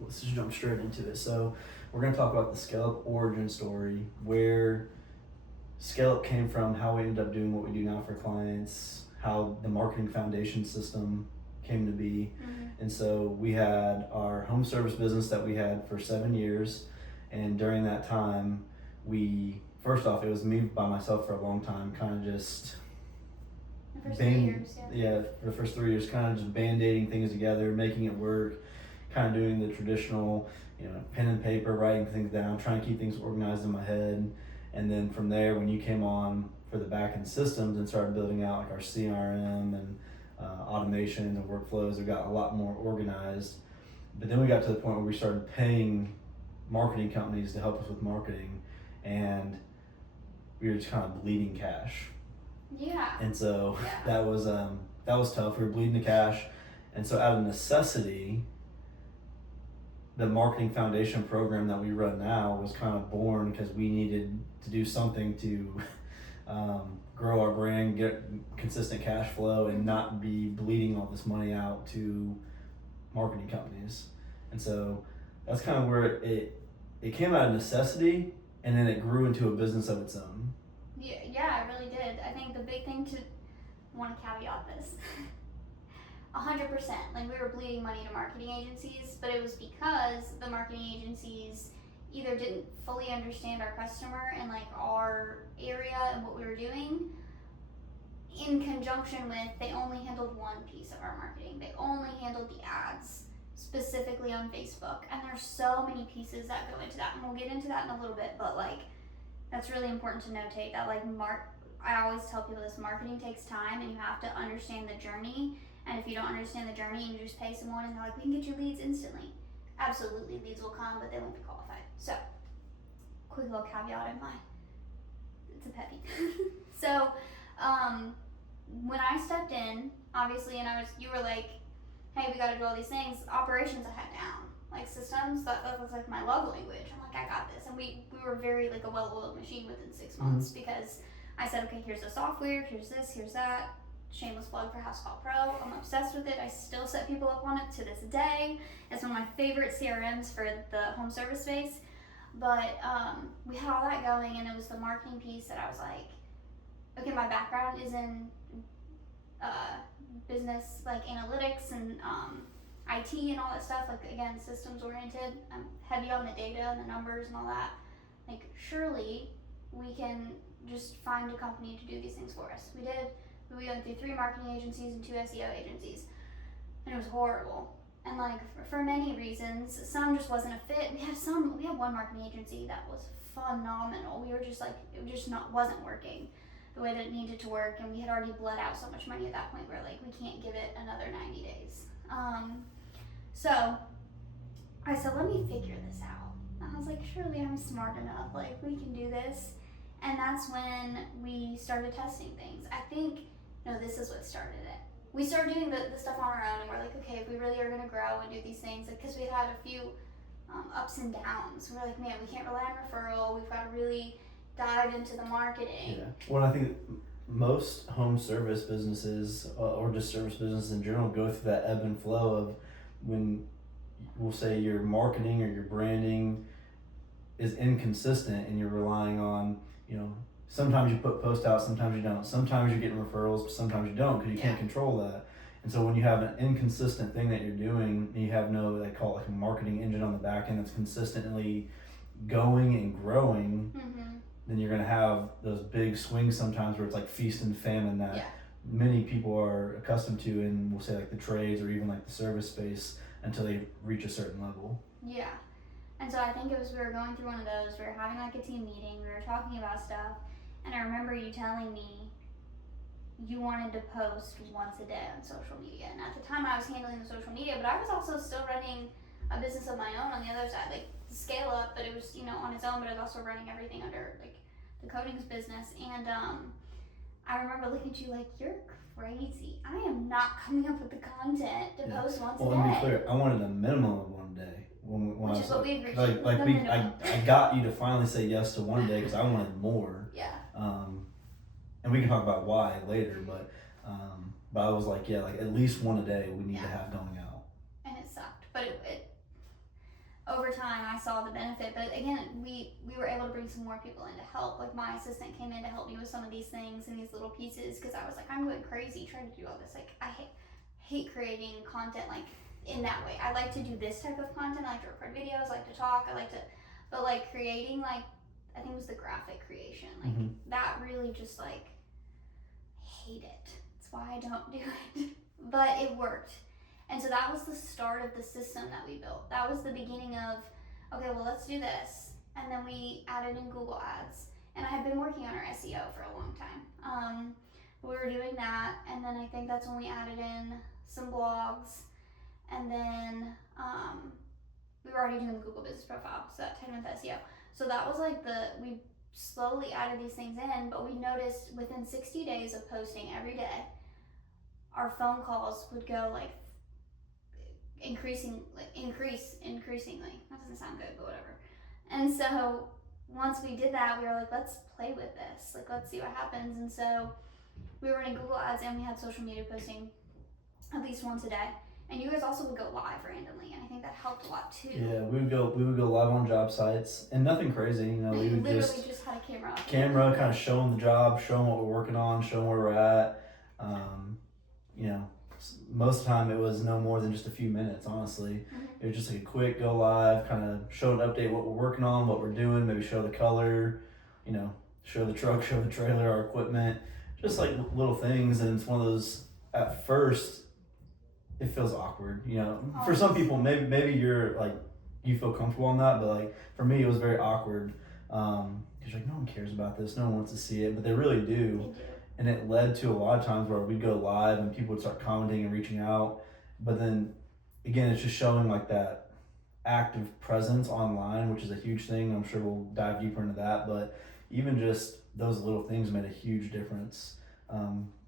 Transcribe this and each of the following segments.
let's just jump straight into it. So we're going to talk about the ScaleUp origin story, where ScaleUp came from, how we ended up doing what we do now for clients, how the marketing foundation system came to be. And so we had our home service business that we had for 7 years, and during that time first off, it was me by myself for a long time, kind of just the first 3 years, for the first 3 years, kind of just band-aiding things together, making it work, kind of doing the traditional, pen and paper, writing things down, trying to keep things organized in my head. And then from there, when you came on for the back-end systems and started building out like our CRM and automations and workflows, it got a lot more organized. But then we got to the point where we started paying marketing companies to help us with marketing, and we were just kind of bleeding cash. Yeah. And so that was tough. We were bleeding the cash, and so out of necessity, the marketing foundation program that we run now was kind of born because we needed to do something to grow our brand, get consistent cash flow, and not be bleeding all this money out to marketing companies. And so that's kind of where it came out of necessity, and then it grew into a business of its own. Yeah, it really did. I think the big thing to want to caveat this 100%. Like, we were bleeding money to marketing agencies, but it was because the marketing agencies either didn't fully understand our customer and like our area and what we were doing, in conjunction with they only handled one piece of our marketing. They only handled the ads specifically on Facebook, and there's so many pieces that go into that, and we'll get into that in a little bit, but like that's really important to notate that I always tell people this: marketing takes time, and you have to understand the journey. And if you don't understand the journey and you just pay someone and they're like, we can get you leads instantly, absolutely, leads will come, but they won't be qualified. So, quick little caveat it's a pet peeve. So, when I stepped in, obviously, and you were like, hey, we gotta do all these things, operations I had down. Like systems, that was like my love language. I'm like, I got this. And we were very like a well-oiled machine within 6 months, because I said, okay, here's the software, here's this, here's that. Shameless plug for HouseCall Pro. I'm obsessed with it. I still set people up on it to this day. It's one of my favorite CRMs for the home service space. But we had all that going, and it was the marketing piece that I was like, okay, my background is in business, like analytics and IT and all that stuff. Like, again, systems oriented. I'm heavy on the data and the numbers and all that. Like, surely we can just find a company to do these things for us. We did. We went through 3 marketing agencies and 2 SEO agencies, and it was horrible. And like for many reasons, some just wasn't a fit. We had one marketing agency that was phenomenal. We were just like, it just wasn't working the way that it needed to work, and we had already bled out so much money at that point where like we can't give it another 90 days. So I said, let me figure this out. And I was like, surely I'm smart enough. Like, we can do this. And that's when we started testing things. I think, no, this is what started it. We started doing the stuff on our own, and we're like, okay, if we really are going to grow and do these things, because we had a few ups and downs. We're like, man, we can't rely on referral. We've got to really dive into the marketing. Yeah. Well, I think most home service businesses or just service businesses in general go through that ebb and flow of when we'll say your marketing or your branding is inconsistent, and you're relying on, sometimes you put posts out, sometimes you don't. Sometimes you're getting referrals, but sometimes you don't, because you can't control that. And so when you have an inconsistent thing that you're doing, and you have no, they call it like a marketing engine on the back end that's consistently going and growing, then you're going to have those big swings sometimes where it's like feast and famine that many people are accustomed to in, we'll say, like the trades or even like the service space, until they reach a certain level. Yeah. And so I think it was, we were going through one of those, we were having like a team meeting, we were talking about stuff, and I remember you telling me you wanted to post once a day on social media. And at the time I was handling the social media, but I was also still running a business of my own on the other side, like ScaleUp, but it was, on its own, but I was also running everything under like the coatings business. And I remember looking at you like, you're crazy. I am not coming up with the content to post once a day. Well, to be clear, I wanted a minimum of one day. Which is what we agreed to. I got you to finally say yes to one day because I wanted more. Yeah. And we can talk about why later, but I was like, like at least one a day we need to have going out. And it sucked, but over time I saw the benefit. But again, we were able to bring some more people in to help. Like my assistant came in to help me with some of these things and these little pieces, because I was like, I'm going crazy trying to do all this. Like I hate creating content like in that way. I like to do this type of content. I like to record videos, I like to talk, but like creating, like I think it was the graphic creation, like that really just like hate it. That's why I don't do it. But it worked. And so that was the start of the system that we built. That was the beginning of, okay, well, let's do this. And then we added in Google Ads. And I had been working on our SEO for a long time. We were doing that, and then I think that's when we added in some blogs. And then we were already doing the Google Business Profile, so that tied in with SEO. So that was like we slowly added these things in, but we noticed within 60 days of posting every day, our phone calls would go like increasingly. That doesn't sound good, but whatever. And so once we did that, we were like, let's play with this. Like, let's see what happens. And so we were running Google Ads, and we had social media posting at least once a day. And you guys also would go live randomly, and I think that helped a lot too. Yeah, we would go live on job sites, and nothing crazy. You know, we would literally just had a camera. Kind of showing the job, showing what we're working on, showing where we're at. You know, most of the time it was no more than just a few minutes, honestly. It was just like a quick go live, kind of show and update what we're working on, what we're doing, maybe show the color, you know, show the truck, show the trailer, our equipment, just like little things. And it's one of those, at first, it feels awkward, you know. For some people, maybe you're like, you feel comfortable on that, but like for me, it was very awkward. Because like, no one cares about this, no one wants to see it, but they really do. They do. And it led to a lot of times where we'd go live and people would start commenting and reaching out. But then again, it's just showing like that active presence online, which is a huge thing. I'm sure we'll dive deeper into that. But even just those little things made a huge difference.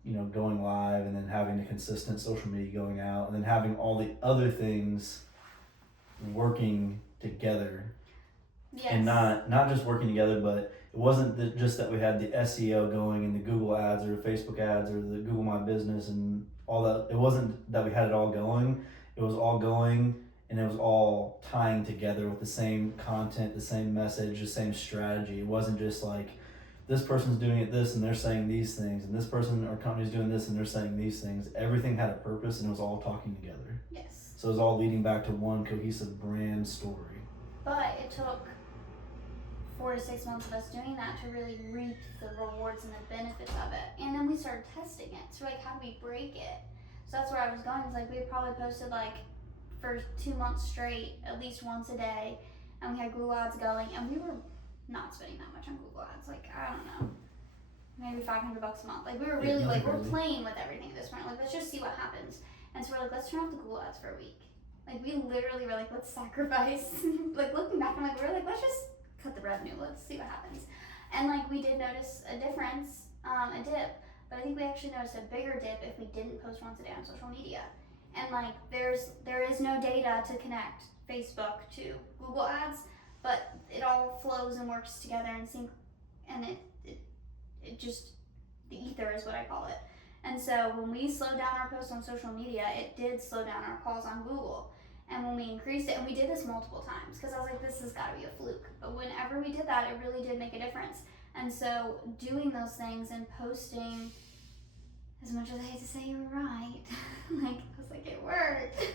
You know, going live and then having the consistent social media going out and then having all the other things working together. Yes. And not just working together, but it wasn't just that we had the SEO going and the Google ads or Facebook ads or the Google My Business and all that. It wasn't that we had it all going. It was all going, and it was all tying together with the same content, the same message, the same strategy. It wasn't just like this person's doing it this and they're saying these things, and this person or company's doing this and they're saying these things. Everything had a purpose, and it was all talking together. Yes. So it was all leading back to one cohesive brand story. But it took 4 to 6 months of us doing that to really reap the rewards and the benefits of it. And then we started testing it. So like, how do we break it? So that's where I was going. It's like, we probably posted like for 2 months straight, at least once a day. And we had Google Ads going, and we were not spending that much on Google Ads. Like, I don't know, maybe $500 a month. Like, we were really like, we're playing with everything at this point. Like, let's just see what happens. And so we're like, let's turn off the Google Ads for a week. Like, we literally were like, let's sacrifice. Like, looking back, I'm like, we were like, let's just cut the revenue, let's see what happens. And like, we did notice a difference, a dip, but I think we actually noticed a bigger dip if we didn't post once a day on social media. And like, there is no data to connect Facebook to Google Ads, but it all flows and works together and sync, and it just, the ether is what I call it. And so when we slowed down our posts on social media, it did slow down our calls on Google. And when we increased it, and we did this multiple times, because I was like, this has got to be a fluke. But whenever we did that, it really did make a difference. And so doing those things and posting, as much as I hate to say you were right, like, I was like, it worked.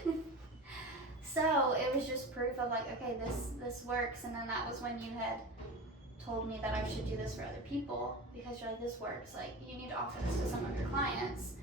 So it was just proof of like, okay, this works. And then that was when you had told me that I should do this for other people, because you're like, this works. Like, you need to offer this to some of your clients.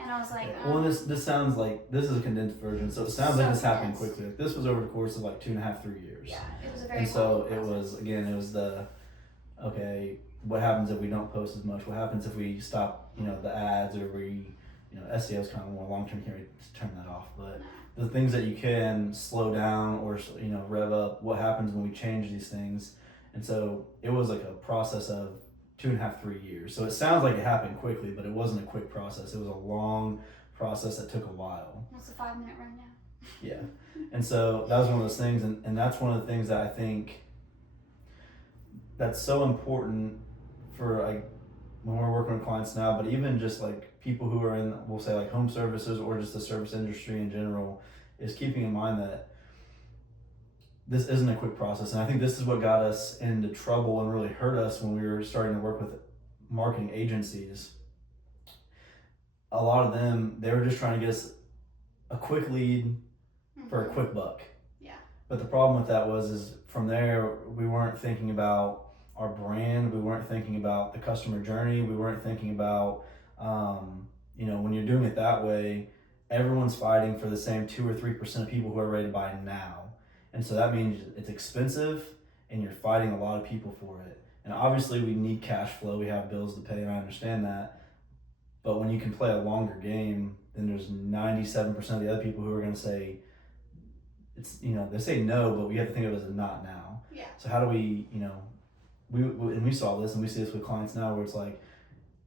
And I was like, well, this sounds like, this is a condensed version, so it sounds like this happened quickly. Like, this was over the course of like 2.5, 3 years. Yeah, it was a very. And so it was, again, it was okay, what happens if we don't post as much? What happens if we stop, you know, the ads, or we, you know, SEO is kind of more long term, can't really turn that off. But the things that you can slow down or, you know, rev up, what happens when we change these things? And so it was like a process of 2.5, 3 years. So it sounds like it happened quickly, but it wasn't a quick process. It was a long process that took a while. It's a 5-minute rundown. Yeah. And so that was one of those things, and that's one of the things that I think that's so important for, like, when we're working with clients now, but even just like people who are in, we'll say, like home services or just the service industry in general, is keeping in mind that this isn't a quick process. And I think this is what got us into trouble and really hurt us when we were starting to work with marketing agencies. A lot of them, they were just trying to get us a quick lead for a quick buck. Yeah. But the problem with that is from there, we weren't thinking about our brand. We weren't thinking about the customer journey. We weren't thinking about, when you're doing it that way, everyone's fighting for the same 2 or 3% of people who are ready to buy now. And so that means it's expensive and you're fighting a lot of people for it. And obviously we need cash flow. We have bills to pay, and I understand that. But when you can play a longer game, then there's 97% of the other people who are going to say, they say no, but we have to think of it as a not now. Yeah. So how do we, we saw this, and we see this with clients now, where it's like,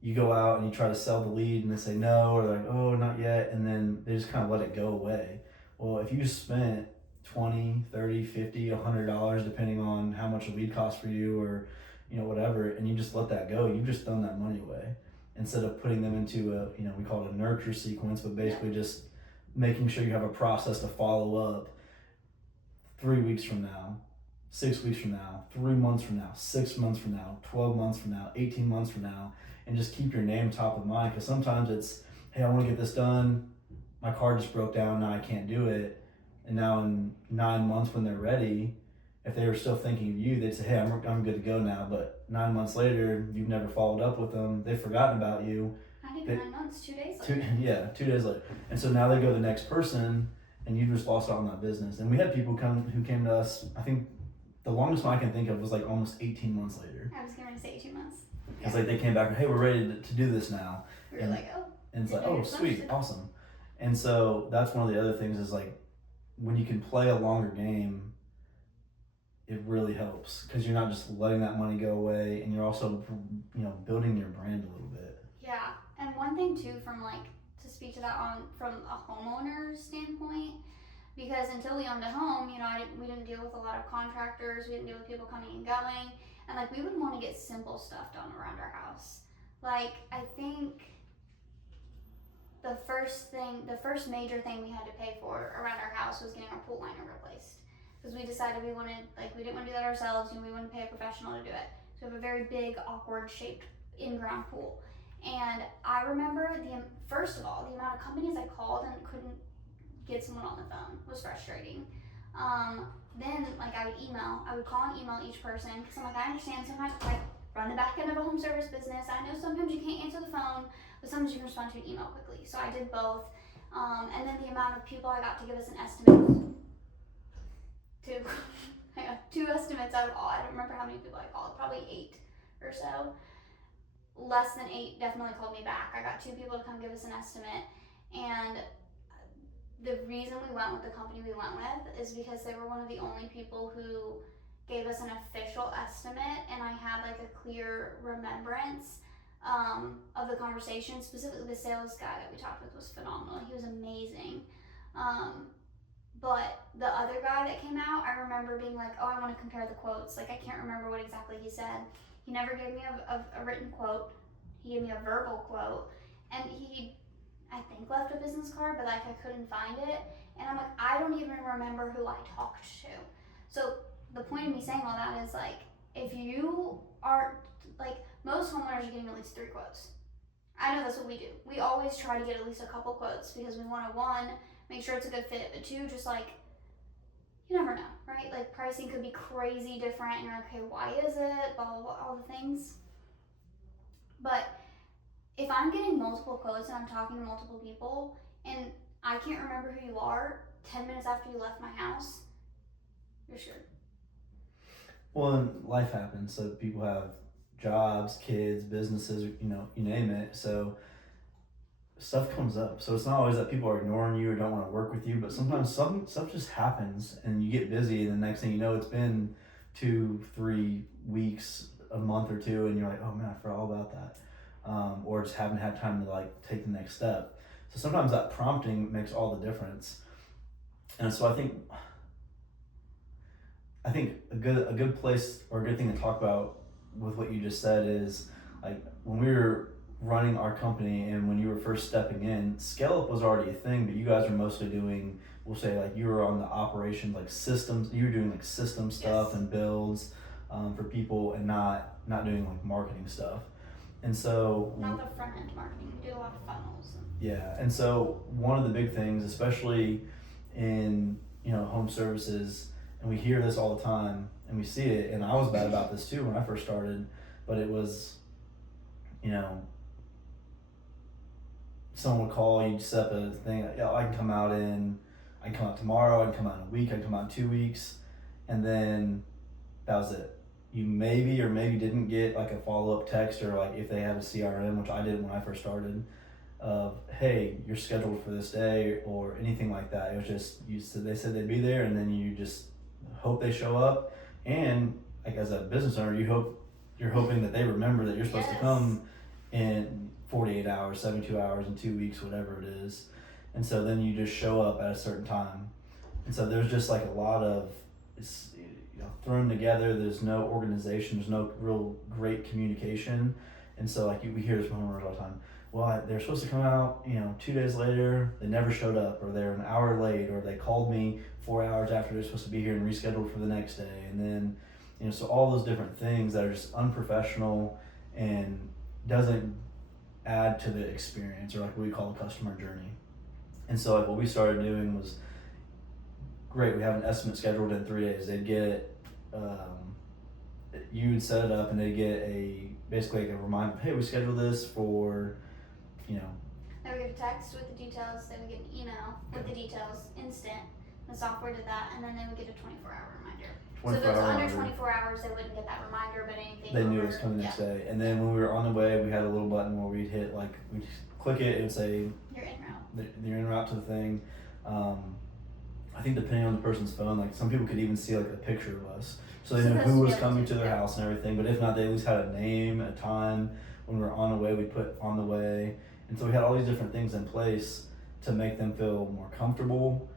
you go out and you try to sell the lead and they say no, or they're like, oh, not yet. And then they just kind of let it go away. Well, if you spent $20, $30, $50, $100, depending on how much a lead costs for you, or, whatever, and you just let that go, you've just thrown that money away. Instead of putting them into a, we call it a nurture sequence, but basically just making sure you have a process to follow up 3 weeks from now, 6 weeks from now, 3 months from now, 6 months from now, 12 months from now, 18 months from now, and just keep your name top of mind. Because sometimes it's, hey, I want to get this done. My car just broke down. Now I can't do it. And now in 9 months when they're ready, if they were still thinking of you, they'd say, hey, I'm good to go now. But 9 months later, you've never followed up with them. They've forgotten about you. Not even 9 months, 2 days later. 2 days later. And so now they go to the next person, and you just lost out on that business. And we had people who came to us, I think the longest one I can think of was like almost 18 months later. I was going to say 2 months. It's like they came back and, hey, we're ready to do this now. We were like, oh. And it's like, oh, sweet, awesome. And so that's one of the other things is like, when you can play a longer game, it really helps, because you're not just letting that money go away, and you're also, building your brand a little bit. Yeah, and one thing too, to speak to that from a homeowner standpoint, because until we owned a home, we didn't deal with a lot of contractors, we didn't deal with people coming and going, and we would want to get simple stuff done around our house. I think the first major thing we had to pay for around our house was getting our pool liner replaced. Because we decided we didn't want to do that ourselves, and we wouldn't pay a professional to do it. So we have a very big, awkward shaped in-ground pool. And I remember first of all, the amount of companies I called and couldn't get someone on the phone was frustrating. Then I would call and email each person, because I'm like, I understand sometimes run the back end of a home service business. I know sometimes you can't answer the phone, but sometimes you can respond to an email quickly. So I did both. And then the amount of people I got to give us an estimate. I got 2 estimates out of all. I don't remember how many people I called, probably 8 or so. Less than 8 definitely called me back. I got 2 people to come give us an estimate, and the reason we went with the company we went with is because they were one of the only people who gave us an official estimate, and I had a clear remembrance of the conversation. Specifically, the sales guy that we talked with was phenomenal. He was amazing. But the other guy that came out, I remember being like, oh, I want to compare the quotes. I can't remember what exactly he said. He never gave me a written quote. He gave me a verbal quote. And he, I think, left a business card, but I couldn't find it. And I'm like, I don't even remember who I talked to. So the point of me saying all that is if you aren't, most homeowners are getting at least 3 quotes. I know that's what we do. We always try to get at least a couple quotes, because we want to, 1, make sure it's a good fit, but 2, just you never know, right? Pricing could be crazy different, and you're like, okay, why is it? Blah, blah, blah, all the things. But if I'm getting multiple quotes and I'm talking to multiple people, and I can't remember who you are 10 minutes after you left my house, you're screwed. Well, and life happens, so people have jobs, kids, businesses, you name it. So stuff comes up. So it's not always that people are ignoring you or don't want to work with you, but sometimes stuff just happens, and you get busy, and the next thing you know, it's been 2-3 weeks, a month or 2, and you're like, oh man, I forgot all about that. Or just haven't had time to take the next step. So sometimes that prompting makes all the difference. And so I think a good place or a good thing to talk about with what you just said is when we were running our company and when you were first stepping in, ScaleUp was already a thing, but you guys were mostly doing, we'll say like you were on the operations, like systems, you were doing like system stuff Yes. and builds for people and not doing like marketing stuff. And so Not the front end marketing. We do a lot of funnels. yeah, and so one of the big things, especially in home services, and we hear this all the time, and we see it, and I was bad about this too when I first started, but it was, you know, someone would call you, set up a thing, yeah, I can come out tomorrow, I can come out in a week, I can come out in 2 weeks, and then that was it. You maybe or maybe didn't get like a follow up text or like if they have a CRM, which I did when I first started, of hey, you're scheduled for this day or anything like that. It was just they said they'd be there, and then you just hope they show up. And like as a business owner, you're hoping that they remember that you're supposed to Yes. come in 48 hours, 72 hours, in 2 weeks, whatever it is. And so then you just show up at a certain time. And so there's just like a lot of it's thrown together. There's no organization. There's no real great communication. And so like we hear this from homeowners all the time. Well, they're supposed to come out, 2 days later, they never showed up, or they're an hour late, or they called me 4 hours after they're supposed to be here and rescheduled for the next day. And then, so all those different things that are just unprofessional and doesn't add to the experience, or like what we call the customer journey. And so like what we started doing was, great, we have an estimate scheduled in 3 days. They'd get, you would set it up and they'd get basically a reminder, hey, we scheduled this for, They would get a text with the details, they would get an email with the details, instant. The software did that, and then they would get a 24-hour reminder. So if it was under 24 hours, they wouldn't get that reminder, but anything they over, knew it was coming the next day. And then when we were on the way, we had a little button where we'd hit, like, we'd click it would say, you're en route. You're en route to the thing. I think depending on the person's phone, like some people could even see like a picture of us. So they knew who was coming to their house and everything, but if not, they at least had a name, a time. When we were on the way, we'd put on the way. And so we had all these different things in place to make them feel more comfortable,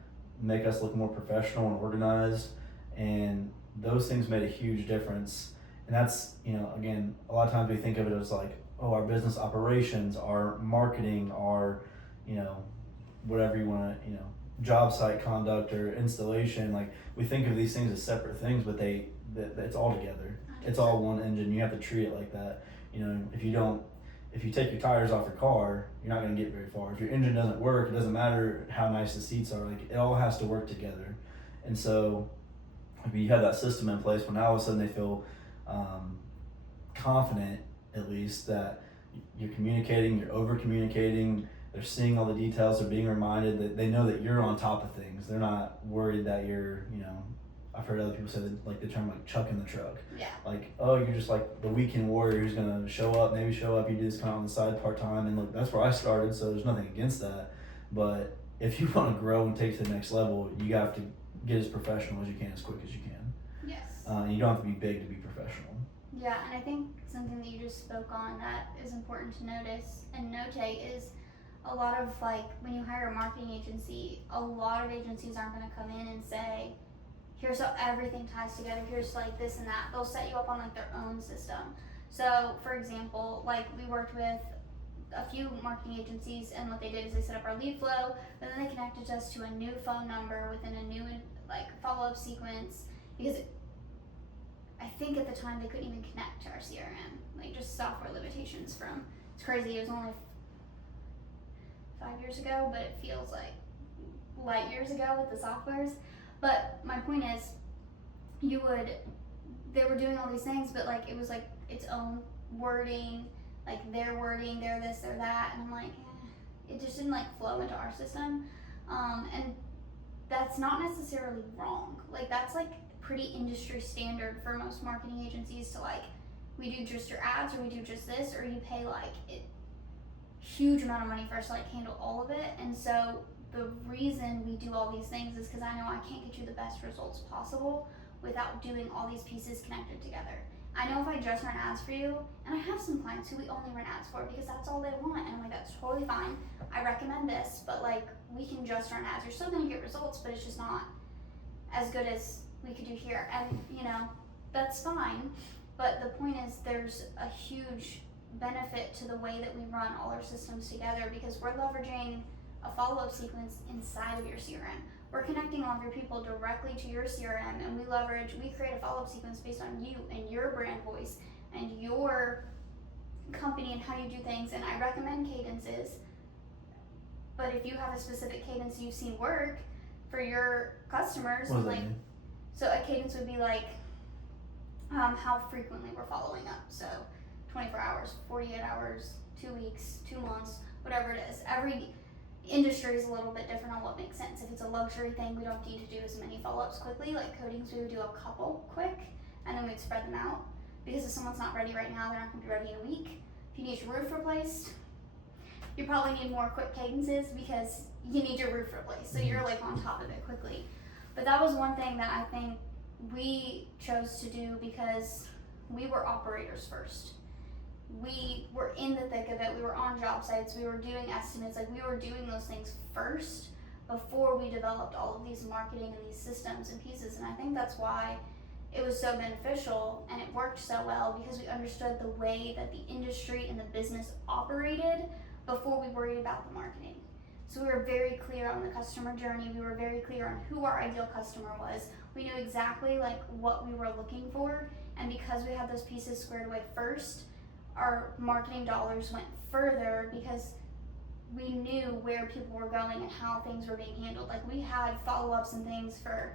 make us look more professional and organized. And those things made a huge difference. And that's, again, a lot of times we think of it as like, oh, our business operations, our marketing, our, whatever you want to, job site conduct or installation. Like we think of these things as separate things, but it's all together. It's all one engine. You have to treat it like that. If you take your tires off your car, you're not going to get very far. If your engine doesn't work, it doesn't matter how nice the seats are. Like it all has to work together. And so if you have that system in place, when now all of a sudden they feel confident, at least, that you're communicating, you're over communicating, they're seeing all the details, they're being reminded that they know that you're on top of things. They're not worried that you're, I've heard other people say that, like the term like chucking the truck. Yeah. Like, oh, you're just like the weekend warrior who's gonna show up, you do this kind of on the side part time, and look, that's where I started, so there's nothing against that. But if you want to grow and take to the next level, you have to get as professional as you can, as quick as you can. Yes. You don't have to be big to be professional. Yeah, and I think something that you just spoke on that is important to notice and notate is a lot of like when you hire a marketing agency, a lot of agencies aren't going to come in and say, here's how everything ties together, here's like this and that. They'll set you up on like their own system. So for example, like we worked with a few marketing agencies, and what they did is they set up our lead flow, but then they connected us to a new phone number within a new like follow-up sequence, because I think at the time they couldn't even connect to our CRM, like just software limitations from, it's crazy, it was only 5 years ago, but it feels like light years ago with the softwares. But my point is, they were doing all these things, but like it was like its own wording, like their wording, their this, their that, and I'm like, it just didn't like flow into our system. And that's not necessarily wrong. Like that's like pretty industry standard for most marketing agencies to like, we do just your ads, or we do just this, or you pay like huge amount of money for us to like handle all of it. And so the reason we do all these things is because I know I can't get you the best results possible without doing all these pieces connected together. I know if I just run ads for you, and I have some clients who we only run ads for because that's all they want, and I'm like, that's totally fine. I recommend this, but like we can just run ads. You're still gonna get results, but it's just not as good as we could do here. And that's fine. But the point is, there's a huge benefit to the way that we run all our systems together, because we're leveraging a follow-up sequence inside of your CRM. We're connecting all of your people directly to your CRM, and we create a follow-up sequence based on you and your brand voice and your company and how you do things. And I recommend cadences, but if you have a specific cadence you've seen work for your customers, What does like, that mean? so a cadence would be like how frequently we're following up. So 24 hours, 48 hours, 2 weeks, 2 months, whatever it is. Every industry is a little bit different on what makes sense. If it's a luxury thing, we don't need to do as many follow-ups quickly. Like coatings, we would do a couple quick, and then we'd spread them out. Because if someone's not ready right now, they're not going to be ready in a week. If you need your roof replaced, you probably need more quick cadences because you need your roof replaced. So you're like on top of it quickly. But that was one thing that I think we chose to do because we were operators first. We were in the thick of it. We were on job sites. We were doing estimates. Like we were doing those things first before we developed all of these marketing and these systems and pieces. And I think that's why it was so beneficial and it worked so well, because we understood the way that the industry and the business operated before we worried about the marketing. So we were very clear on the customer journey. We were very clear on who our ideal customer was. We knew exactly like what we were looking for, and because we had those pieces squared away first, our marketing dollars went further because we knew where people were going and how things were being handled. Like we had follow-ups and things for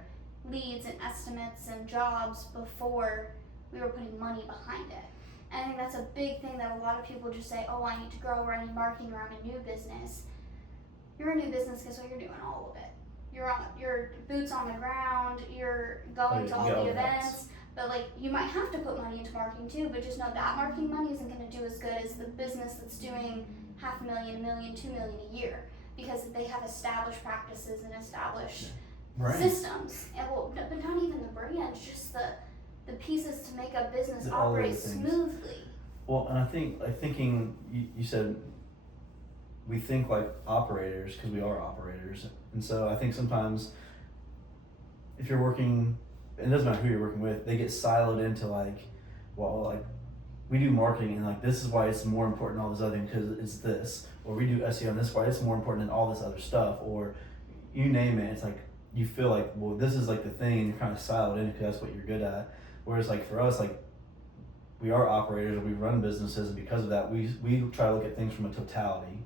leads and estimates and jobs before we were putting money behind it. And I think that's a big thing that a lot of people just say, oh, I need to grow, or I need marketing, or I'm a new business. You're a new business, guess what you're doing? All of it. Your boots on the ground, you're going to all the events, but like you might have to put money into marketing too, but just know that marketing money isn't going to do as good as the business that's doing $500,000, $1 million, $2 million a year, because they have established practices and established systems. And well, but not even the brands, just the pieces to make a business operate smoothly. Well, and I think like thinking, you said we think like operators because we are operators, and so I think sometimes if you're working, it doesn't matter who you're working with, they get siloed into like, well, like we do marketing and like this is why it's more important than all this other thing because it's this, or we do SEO and this is why it's more important than all this other stuff, or you name it. It's like you feel like, well, this is like the thing, and you're kind of siloed in because that's what you're good at. Whereas like for us, like we are operators, we run businesses, and because of that, we try to look at things from a totality,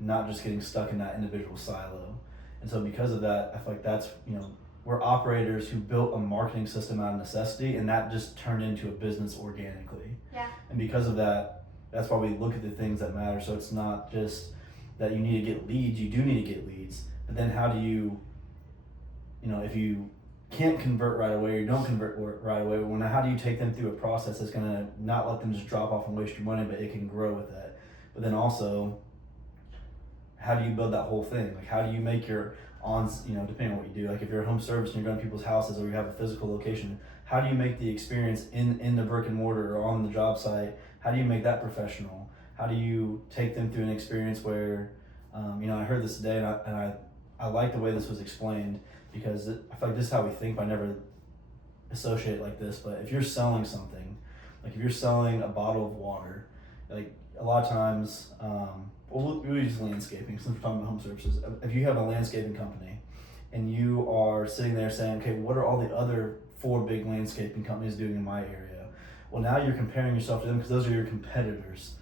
not just getting stuck in that individual silo. And so because of that, I feel like that's, we're operators who built a marketing system out of necessity, and that just turned into a business organically. Yeah. And because of that, that's why we look at the things that matter. So it's not just that you need to get leads, you do need to get leads, but then how do you, if you can't convert right away or you don't convert right away, well, now how do you take them through a process that's going to not let them just drop off and waste your money, but it can grow with that? But then also, how do you build that whole thing? Like how do you make your depending on what you do, like if you're a home service and you're going to people's houses or you have a physical location, how do you make the experience in the brick and mortar or on the job site, how do you make that professional? How do you take them through an experience where, I heard this today and I like the way this was explained, because I feel like this is how we think, but I never associate it like this. But if you're selling something, like if you're selling a bottle of water, like a lot of times, we'll use landscaping since we're talking about home services. If you have a landscaping company and you are sitting there saying, okay, what are all the other 4 big landscaping companies doing in my area? Well, now you're comparing yourself to them because those are your competitors.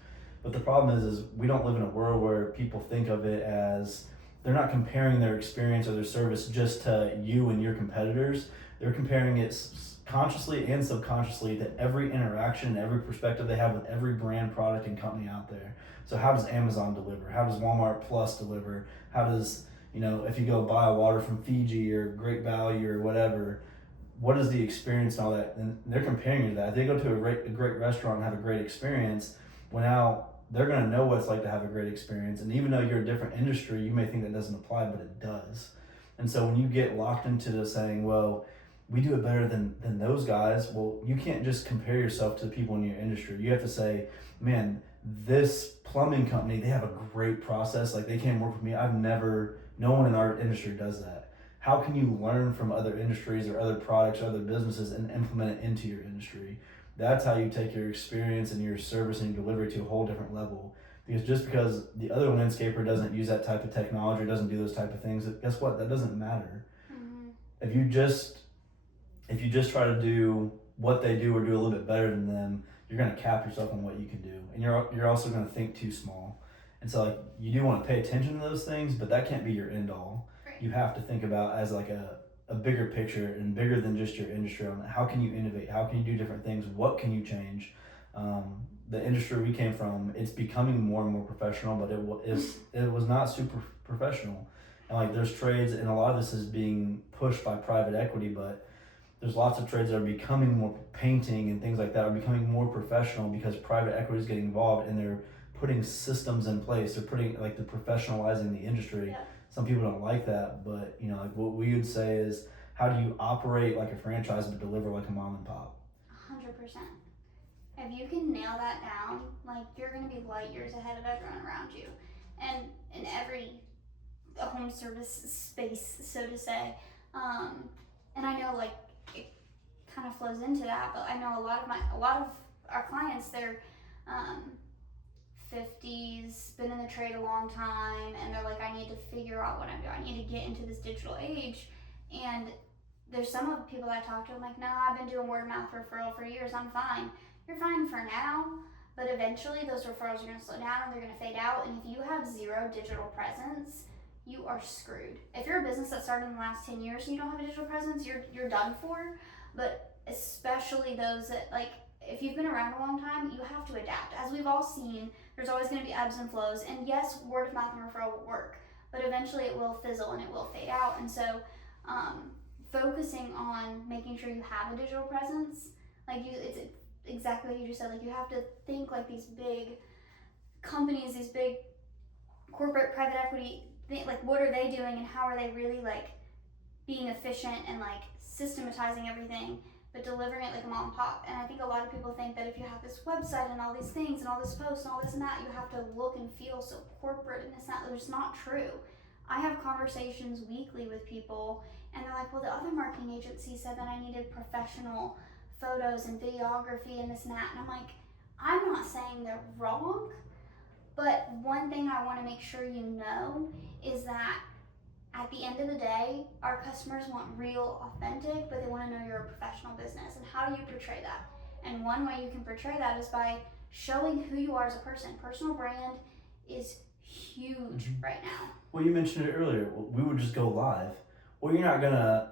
But the problem is we don't live in a world where people think of it as, they're not comparing their experience or their service just to you and your competitors. They're comparing it consciously and subconsciously to every interaction and every perspective they have with every brand, product, and company out there. So how does Amazon deliver? How does Walmart Plus deliver? How does, if you go buy a water from Fiji or Great Value or whatever, what is the experience and all that? And they're comparing you to that. If they go to a great restaurant and have a great experience, well, now they're going to know what it's like to have a great experience. And even though you're a different industry, you may think that doesn't apply, but it does. And so when you get locked into saying, well, we do it better than those guys, well, you can't just compare yourself to the people in your industry. You have to say, man, this plumbing company, they have a great process. Like they can't work with me. No one in our industry does that. How can you learn from other industries or other products or other businesses and implement it into your industry? That's how you take your experience and your service and your delivery to a whole different level. Because just because the other landscaper doesn't use that type of technology or doesn't do those type of things, guess what? That doesn't matter. Mm-hmm. If you just try to do what they do or do a little bit better than them, you're gonna cap yourself on what you can do, and you're also gonna think too small. And so like you do want to pay attention to those things, but that can't be your end all. Right. You have to think about as like a bigger picture and bigger than just your industry on how can you innovate, how can you do different things, what can you change. The industry we came from, it's becoming more and more professional, but it was not super professional. And like there's trades, and a lot of this is being pushed by private equity, but there's lots of trades that are becoming more, painting and things like that are becoming more professional because private equity is getting involved and they're putting systems in place. They're putting like they're professionalizing the industry. Yeah. Some people don't like that, but you know, like what we would say is, how do you operate like a franchise but deliver like a mom and pop? 100%. If you can nail that down, like you're gonna be light years ahead of everyone around you, and in every home service space, so to say. And I know like it kind of flows into that, but I know a lot of our clients, they're 50s, been in the trade a long time, and they're like, I need to figure out what I'm doing. I need to get into this digital age. And there's some of the people that I talk to, I'm like, no, I've been doing word of mouth referral for years, I'm fine. You're fine for now, but eventually those referrals are going to slow down, they're going to fade out, and if you have zero digital presence, you are screwed. If you're a business that started in the last 10 years and you don't have a digital presence, you're done for. But especially those that, like, if you've been around a long time, you have to adapt. As we've all seen, there's always going to be ebbs and flows, and yes, word of mouth and referral will work, but eventually it will fizzle and it will fade out. And so focusing on making sure you have a digital presence, like it's exactly what you just said, like you have to think like these big companies, these big corporate private equity, like what are they doing and how are they really like being efficient and like systematizing everything, but delivering it like a mom and pop. And I think a lot of people think that if you have this website and all these things and all this posts and all this and that, you have to look and feel so corporate, and it's not true. I have conversations weekly with people and they're like, well, the other marketing agency said that I needed professional photos and videography and this and that. And I'm like, I'm not saying they're wrong, but one thing I want to make sure you know is that at the end of the day, our customers want real, authentic, but they want to know you're a professional business. And how do you portray that? And one way you can portray that is by showing who you are as a person. Personal brand is huge right now. Well, you mentioned it earlier. We would just go live. Well, you're not gonna,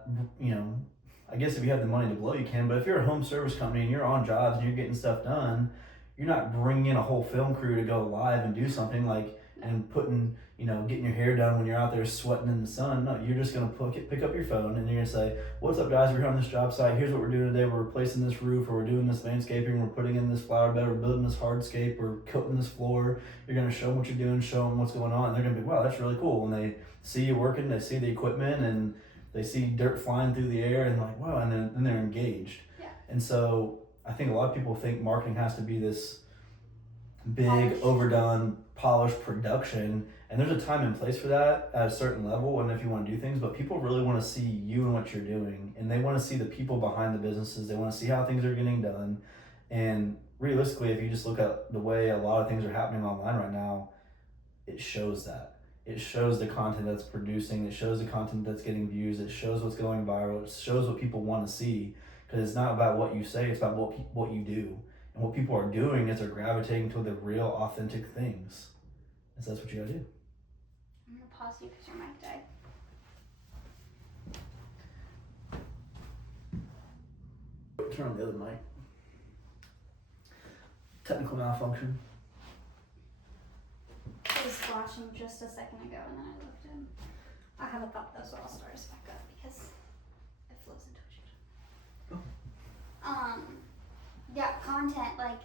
I guess if you have the money to blow, you can. But if you're a home service company and you're on jobs and you're getting stuff done, you're not bringing in a whole film crew to go live and do something like and putting, getting your hair done when you're out there sweating in the sun. No, you're just gonna pick up your phone and you're gonna say, "What's up, guys? We're here on this job site. Here's what we're doing today. We're replacing this roof, or we're doing this landscaping. We're putting in this flower bed. We're building this hardscape. We're coating this floor." You're gonna show them what you're doing, show them what's going on, and they're gonna be, "Wow, that's really cool." When they see you working, they see the equipment, and they see dirt flying through the air, and like, "Wow!" And then they're engaged. Yeah. And so I think a lot of people think marketing has to be this big, Polished. overdone, polished production, and there's a time and place for that at a certain level, and if you want to do things, but people really want to see you and what you're doing, and they want to see the people behind the businesses. They want to see how things are getting done. And realistically, if you just look at the way a lot of things are happening online right now, it shows that. It shows the content that's producing, it shows the content that's getting views, it shows what's going viral, it shows what people want to see, because it's not about what you say, it's about what you do. And what people are doing is they're gravitating to the real, authentic things. And so that's what you gotta do. I'm gonna pause you because your mic died. Turn on the other mic. Technical malfunction. I was flashing just a second ago and then I looked in. I have a thought though, so I'll start us back up because it flows into what you're doing. Yeah, content, like,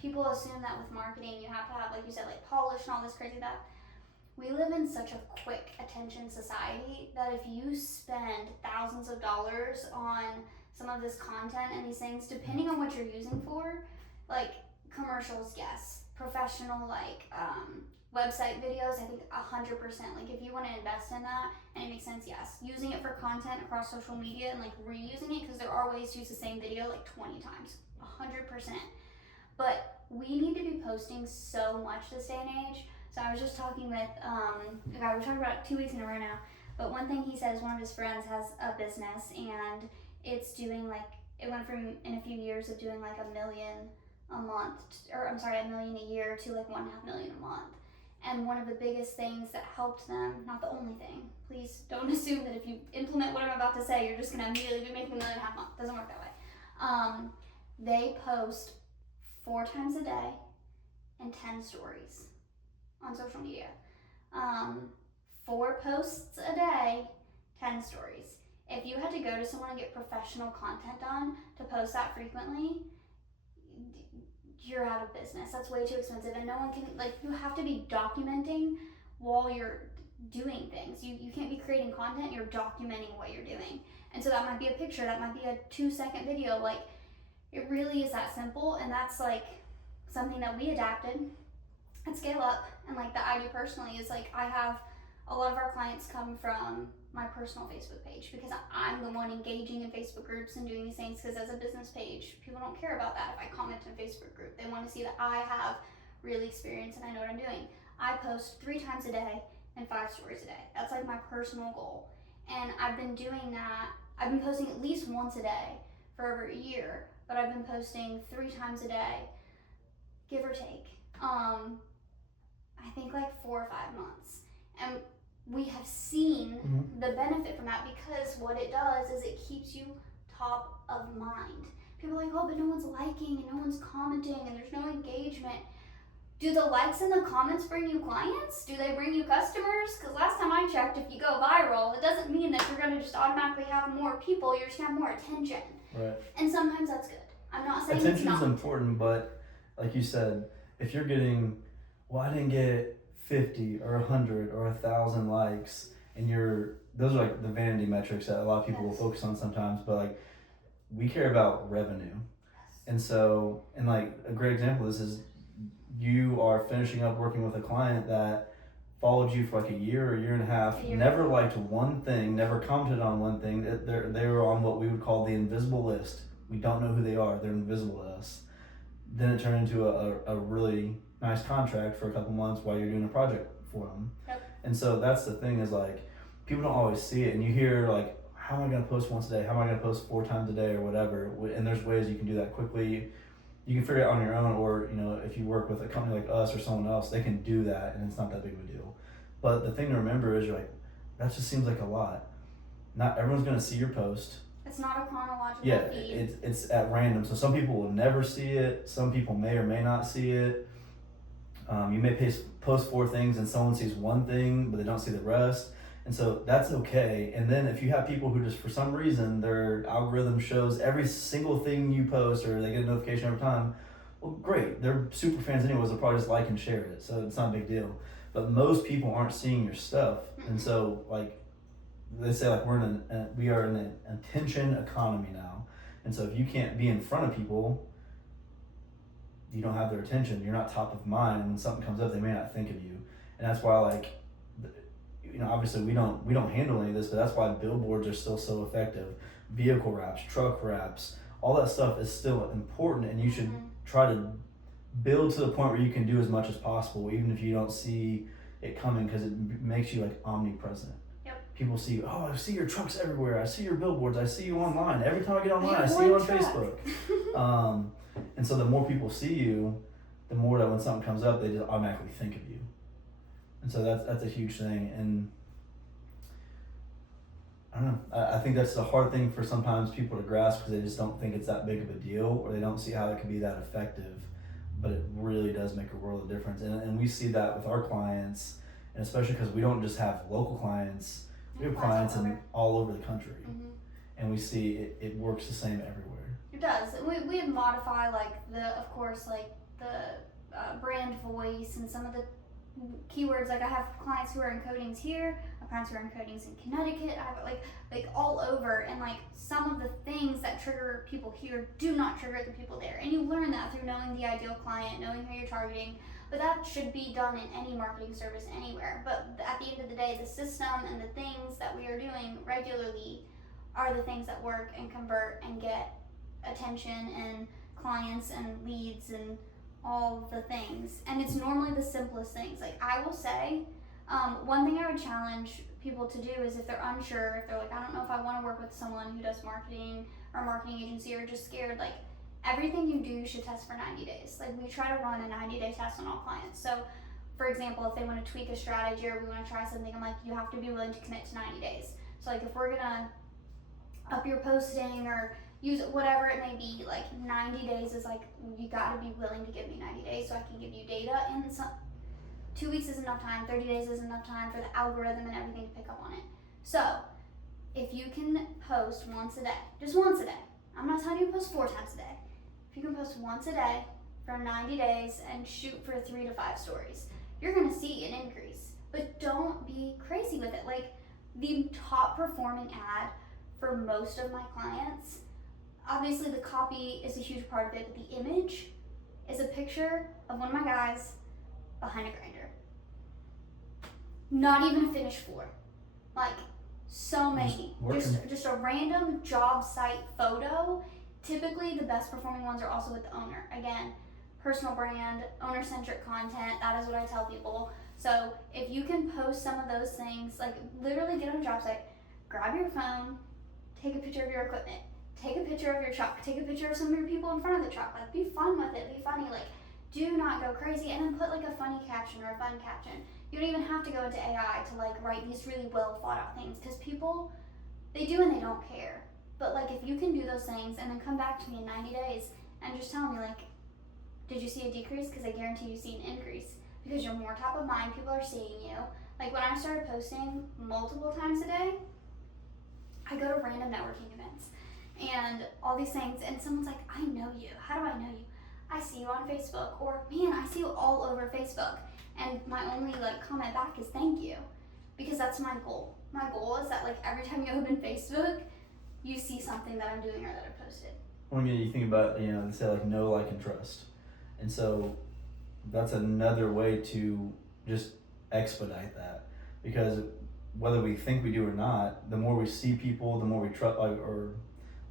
people assume that with marketing you have to have, like you said, like polish and all this crazy stuff. We live in such a quick attention society that if you spend thousands of dollars on some of this content and these things, depending on what you're using for, like commercials, yes, professional, like website videos, I think 100%. Like if you want to invest in that and it makes sense, yes. Using it for content across social media and like reusing it, because there are ways to use the same video like 20 times, 100%. But we need to be posting so much this day and age. So I was just talking with a guy, we're talking about 2 weeks in a row now, but one thing he says, one of his friends has a business and it's doing like, it went from in a few years of doing like $1 million a month, $1 million a year to like $1.5 million a month. And one of the biggest things that helped them, not the only thing, please don't assume that if you implement what I'm about to say, you're just gonna immediately be making $1.5 million a month. Doesn't work that way. They post 4 times a day and 10 stories on social media. 4 posts a day, 10 stories. If you had to go to someone and get professional content done to post that frequently, you're out of business. That's way too expensive, and no one can, like, you have to be documenting while you're doing things. You can't be creating content, you're documenting what you're doing. And so that might be a picture, that might be a 2-second video. Like, it really is that simple, and that's like something that we adapted at ScaleUp. And like that I do personally is like, I have a lot of our clients come from my personal Facebook page because I'm the one engaging in Facebook groups and doing these things, because as a business page, people don't care about that if I comment in a Facebook group. They want to see that I have real experience and I know what I'm doing. I post 3 times a day and 5 stories a day. That's like my personal goal. And I've been doing that. I've been posting at least once a day for over a year, but I've been posting 3 times a day, give or take. I think like 4 or 5 months. And we have seen the benefit from that, because what it does is it keeps you top of mind. People are like, oh, but no one's liking and no one's commenting and there's no engagement. Do the likes and the comments bring you clients? Do they bring you customers? Because last time I checked, if you go viral, it doesn't mean that you're going to just automatically have more people. You're just going to have more attention. Right. And sometimes that's good. I'm not saying attention it's not. is important, but like you said, if you're getting, well, I didn't get 50 or 100 or 1,000 likes, and those are like the vanity metrics that a lot of people will focus on sometimes, but like, we care about revenue. And so, and like a great example of this is, you are finishing up working with a client that followed you for like a year or a year and a half, never liked one thing, never commented on one thing. They were on what we would call the invisible list. We don't know who they are, they're invisible to us. Then it turned into a really nice contract for a couple months while you're doing a project for them. Yep. And so that's the thing, is like, people don't always see it, and you hear like, how am I going to post once a day? How am I going to post 4 times a day or whatever? And there's ways you can do that quickly. You can figure it out on your own, or if you work with a company like us or someone else, they can do that, and it's not that big of a deal. But the thing to remember is, you're like, that just seems like a lot. Not everyone's going to see your post. It's not a chronological feed. It's at random. So some people will never see it. Some people may or may not see it. You may post 4 things and someone sees 1 thing, but they don't see the rest. And so that's okay. And then if you have people who just, for some reason, their algorithm shows every single thing you post, or they get a notification every time, well, great. They're super fans anyways. They'll probably just like and share it. So it's not a big deal. But most people aren't seeing your stuff. And so, like, they say, like, we are in an attention economy now. And so if you can't be in front of people, you don't have their attention. You're not top of mind. And when something comes up, they may not think of you. And that's why, like, obviously we don't handle any of this, but that's why billboards are still so effective. Vehicle wraps, truck wraps, all that stuff is still important, and you should try to build to the point where you can do as much as possible, even if you don't see it coming, because it makes you like omnipresent. Yep. People see, oh, I see your trucks everywhere. I see your billboards. I see you online. Every time I get online, I see you on Facebook. And so the more people see you, the more that when something comes up, they just automatically think of you. And so that's a huge thing. And I don't know, I think that's the hard thing for sometimes people to grasp, because they just don't think it's that big of a deal, or they don't see how it can be that effective. But it really does make a world of difference. And we see that with our clients, and especially because we don't just have local clients, we have clients all over the country. And we see it works the same everywhere. It does. We modify of course, the brand voice and some of the keywords. Like, I have clients who are in coatings here, I have clients who are in coatings in Connecticut, I have like all over, and like some of the things that trigger people here do not trigger the people there, and you learn that through knowing the ideal client, knowing who you're targeting. But that should be done in any marketing service anywhere. But at the end of the day, the system and the things that we are doing regularly are the things that work and convert and get attention and clients and leads and all the things. And it's normally the simplest things. Like, I will say, one thing I would challenge people to do is if they're unsure, if they're like, I don't know if I want to work with someone who does marketing or marketing agency, or just scared, like, everything you do, you should test for 90 days. Like, we try to run a 90-day test on all clients. So, for example, if they want to tweak a strategy or we want to try something, I'm like, you have to be willing to commit to 90 days. So, like, if we're going to up your posting or use whatever it may be, like, 90 days is like, you got to be willing to give me 90 days so I can give you data. And 2 weeks is enough time, 30 days is enough time for the algorithm and everything to pick up on it. So, if you can post once a day, just once a day, I'm not telling you to post 4 times a day. If you can post once a day for 90 days and shoot for 3 to 5 stories, you're going to see an increase. But don't be crazy with it. Like, the top performing ad for most of my clients, obviously the copy is a huge part of it, but the image is a picture of one of my guys behind a grinder. Not even a finished floor. Like, so many. Just a random job site photo. Typically, the best performing ones are also with the owner. Again, personal brand, owner-centric content, that is what I tell people. So if you can post some of those things, like, literally get on a job site, grab your phone, take a picture of your equipment, take a picture of your truck, take a picture of some of your people in front of the truck. Like, be fun with it, be funny. Like, do not go crazy, and then put like a funny caption or a fun caption. You don't even have to go into AI to like write these really well thought out things, because people, they do and they don't care. But like, if you can do those things and then come back to me in 90 days and just tell me, like, did you see a decrease? Because I guarantee you see an increase, because you're more top of mind, people are seeing you. Like, when I started posting multiple times a day, I go to random networking events and all these things, and someone's like, I know you. How do I know you? I see you on Facebook, or man, I see you all over Facebook. And my only like comment back is thank you, because that's my goal. My goal is that, like, every time you open Facebook, you see something that I'm doing or that I posted. Well, again, you think about, they say like know, like, and trust. And so that's another way to just expedite that, because whether we think we do or not, the more we see people, the more we trust, or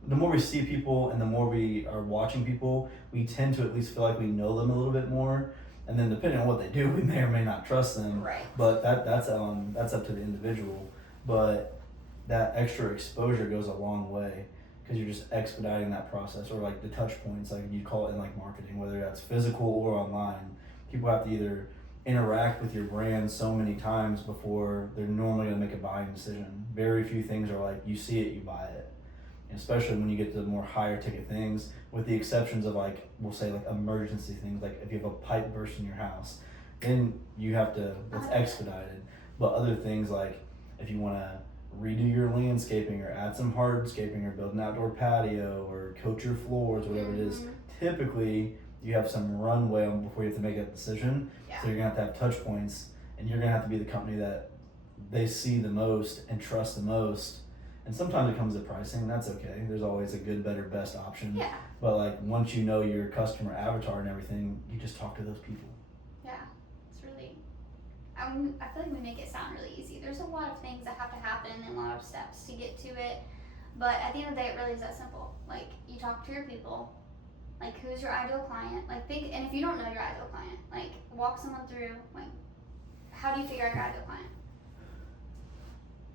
the more we see people and the more we are watching people, we tend to at least feel like we know them a little bit more. And then depending on what they do, we may or may not trust them. Right. But that's up to the individual. But that extra exposure goes a long way, because you're just expediting that process. Or like the touch points, like you call it in like marketing, whether that's physical or online. People have to either interact with your brand so many times before they're normally going to make a buying decision. Very few things are like, you see it, you buy it. And especially when you get to the more higher ticket things, with the exceptions of, like, we'll say like emergency things, like if you have a pipe burst in your house, then you have to, that's expedited. But other things, like if you want to redo your landscaping or add some hardscaping or build an outdoor patio or coat your floors, whatever it is, typically you have some runway before you have to make that decision. Yeah. So you're going to have touch points, and you're going to have to be the company that they see the most and trust the most. And sometimes it comes to pricing, that's okay. There's always a good, better, best option. Yeah. But like, once you know your customer avatar and everything, you just talk to those people. Yeah, it's really, I feel like we make it sound really easy. There's a lot of things that have to happen and a lot of steps to get to it. But at the end of the day, it really is that simple. Like, you talk to your people, like, who's your ideal client? Like, think, and if you don't know your ideal client, like, walk someone through, like, how do you figure out your ideal client?